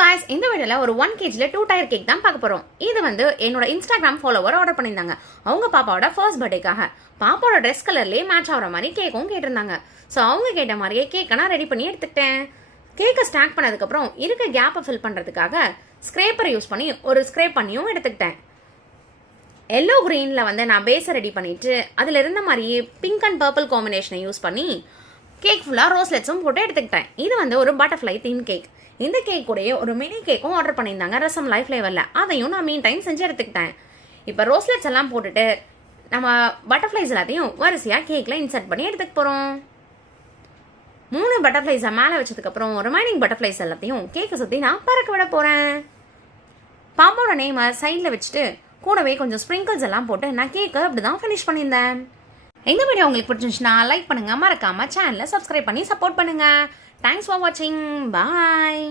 guys, இந்த வீடியோல ஒரு 1 kg 2 டயர் கேக் தான் பார்க்க போறோம். இது வந்து என்னோட இன்ஸ்டாகிராம் ஃபாலோவர் ஆர்டர் பண்ணியிருந்தாங்க. அவங்க பாப்பாவோட ஃபர்ஸ்ட் பர்த்டேக்காக பாப்பாவோட ட்ரெஸ் கலர்லயே மேட்ச் ஆகிற மாதிரி கேக்கும் கேட்டிருந்தாங்க. ஸோ அவங்க கேட்ட மாதிரியே கேக்கை நான் ரெடி பண்ணி எடுத்துக்கிட்டேன். கேக்கை ஸ்டாக் பண்ணதுக்கப்புறம் இருக்க கேப்பை ஃபில் பண்ணுறதுக்காக ஸ்க்ரேப்பரை யூஸ் பண்ணி ஒரு ஸ்க்ரேப் பண்ணியும் எடுத்துக்கிட்டேன். எல்லோ க்ரீனில் வந்து நான் பேஸை ரெடி பண்ணிவிட்டு அதில் இருந்த மாதிரியே பிங்க் அண்ட் பர்பிள் காம்பினேஷனை யூஸ் பண்ணி கேக் ஃபுல்லாக ரோஸ்லெட்ஸும் போட்டு எடுத்துக்கிட்டேன். இது வந்து ஒரு பட்டர்ஃப்ளை தீம் கேக். இந்த கேக் கூடயே ஒரு மினி கேக்கும் ஆர்டர் பண்ணியிருந்தாங்க ரசம் லைஃப் ஃப்ளேவரில். அதையும் நான் மீன் டைம் செஞ்சு எடுத்துக்கிட்டேன். இப்போ ரோஸ்லெட்ஸ் எல்லாம் போட்டுட்டு நம்ம பட்டர்ஃப்ளைஸ் எல்லாத்தையும் வரிசையாக கேக்கில் இன்சர்ட் பண்ணி எடுத்துக்க போகிறோம். 3 பட்டர்ஃப்ளைஸை மேலே வச்சதுக்கப்புறம் ரிமைனிங் பட்டர்ஃப்ளைஸ் எல்லாத்தையும் கேக்கை சுற்றி நான் பறக்க விட போகிறேன். பாப்பாவோட நேமை சைடில் வச்சுட்டு கூடவே கொஞ்சம் ஸ்ப்ரிங்கிள்ஸ் எல்லாம் போட்டு நான் கேக்கை அப்படி தான் ஃபினிஷ் பண்ணியிருந்தேன். இந்த வீடியோ உங்களுக்கு பிடிச்சிருந்துச்சுன்னா லைக் பண்ணுங்கள், மறக்காமல் சேனலை சப்ஸ்கிரைப் பண்ணி சப்போர்ட் பண்ணுங்கள். தேங்க்ஸ் ஃபார் வாட்சிங். பாய்.